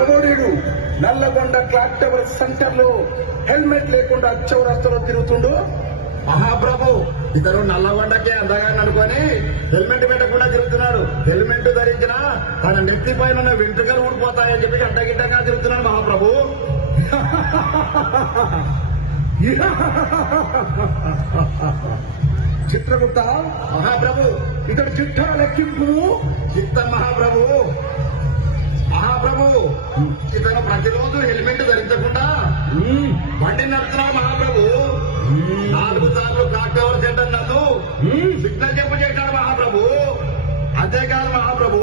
ఎవడు Nalgonda clock tower centre లో helmet లేకుండా చౌరస్తలో తిరుగుతుండు. మహాప్రభు ఇతను నల్లగొండకే అందగా అనుకొని హెల్మెట్ పెట్టకుండా తిరుగుతున్నాడు. హెల్మెట్ ధరించిన తన నెత్తి పైన ఉన్న వెంట్రుకలు ఊడిపోతాయని చెప్పి అడ్డగిడ్డంగా తిరుగుతున్నాడు మహాప్రభు. చిత్రగుప్త మహాప్రభు ఇక్కడ చిట్టా లెక్కింపు. చిత్త మహాప్రభు ఇతను ప్రతిరోజు హెల్మెట్ ధరించకుండా బండి నడుపుతున్నాడు మహాప్రభు. 4 సార్లు క్లాక్ టవర్ సెంటర్ నందు సిగ్నల్ చెప్పు చేశాడు మహాప్రభు. అంతేకాదు మహాప్రభు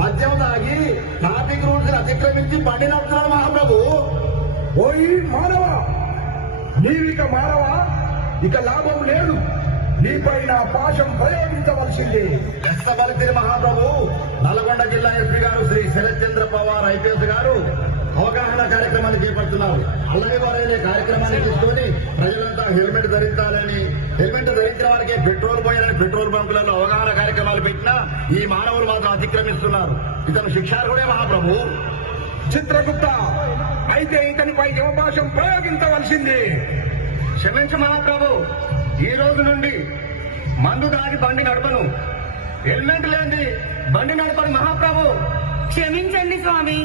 మద్యం తాగి ట్రాఫిక్ రూల్స్ అతిక్రమించి బండి నడుపుతున్నాడు మహాప్రభు. ఓయి మానవ, నీవిక మానవ, ఇక లాభం లేదు. నీపైన పాశం ప్రయోగించవలసిందే. ఎస్సబలితిని మహాప్రభు నల్గొండ జిల్లా ఎస్పీ గారు శ్రీ శరత్ చంద్ర పవార్ ఐపీఎస్ గారు అవగాహన కార్యక్రమాన్ని చేపడుతున్నారు. అల్లరి వారైన కార్యక్రమాన్ని తీసుకొని ప్రజలంతా హెల్మెట్ ధరించాలని, హెల్మెట్ ధరించిన వారికి పెట్రోల్ పోయాలని పెట్రోల్ బంకులలో అవగాహన కార్యక్రమాలు పెట్టినా ఈ మానవులు మాత్రం అతిక్రమిస్తున్నారు. ఇతను శిక్షార్హుడే మహాప్రభు. చిత్రగుప్త, అయితే ఇతనిపై యమపాశం ప్రయోగించవలసిందే. క్షమించు మహాప్రభు, ఈ రోజు నుండి మందు దాగి బండి నడపను, హెల్మెట్ లేని బండి నడపను మహాప్రభు. క్షమించండి స్వామి.